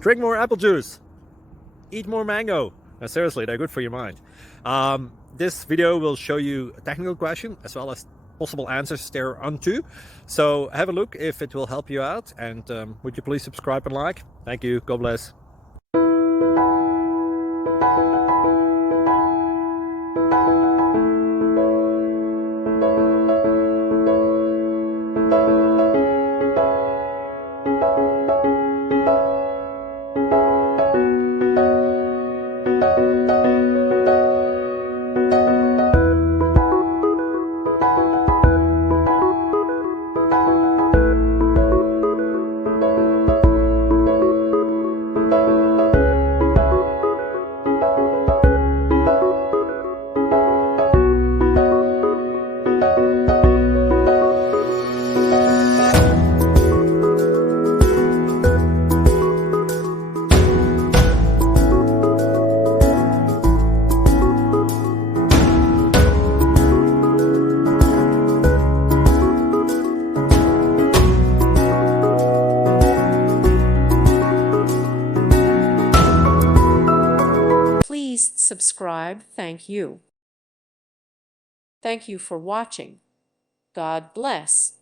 Drink more apple juice. Eat more mango. No, seriously, they're good for your mind. This video will show you a technical question as well as possible answers thereunto. So have a look if it will help you out, and would you please subscribe and like? Thank you. God bless. Please subscribe. Thank you. Thank you for watching. God bless.